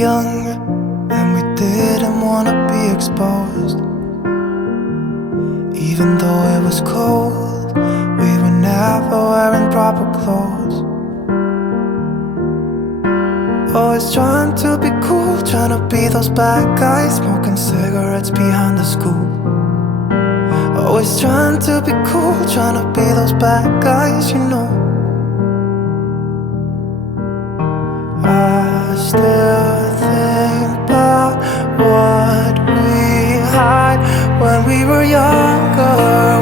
young and we didn't wanna be exposed. Even though it was cold, we were never wearing proper clothes. Always trying to be cool, trying to be those bad guys, smoking cigarettes behind the school. Always trying to be cool, trying to be those bad guys, you know. I still think about what we had when we were younger.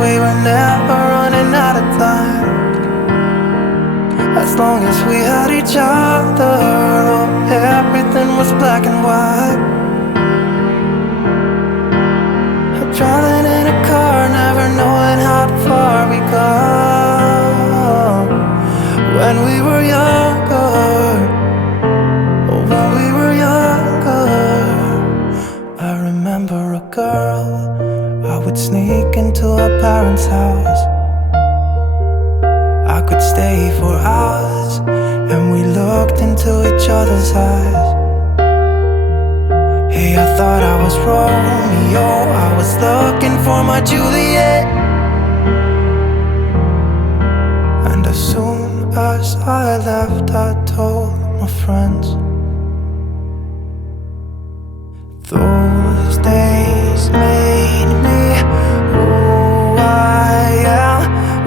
We were never running out of time. As long as we had each other, oh, everything was black and white. Driving in a car, never knowing how far we go. When we were younger, oh, when we were younger. I remember a girl, I would sneak into her parents' house. I could stay for hours, and we looked into each other's eyes. Hey, I thought I was Romeo, I was looking for my Juliet. And as soon as I left, I told my friends. Those days made me who I am.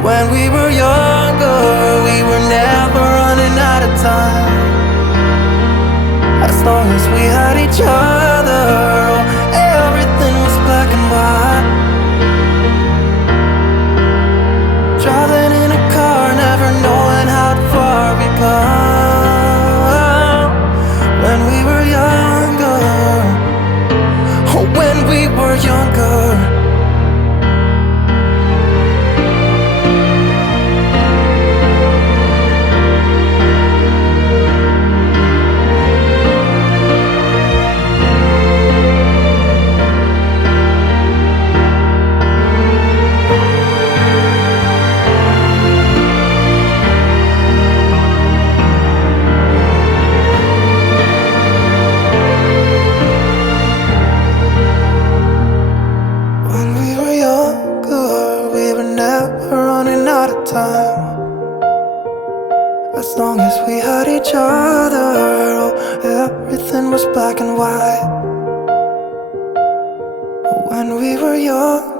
When we were younger, we were never running out of time. As long as we had each other, oh, everything was black and white. Driving in a car, never knowing how far we go. When we were younger, oh, when we were younger. Time. As long as we had each other, oh, everything was black and white. When we were young.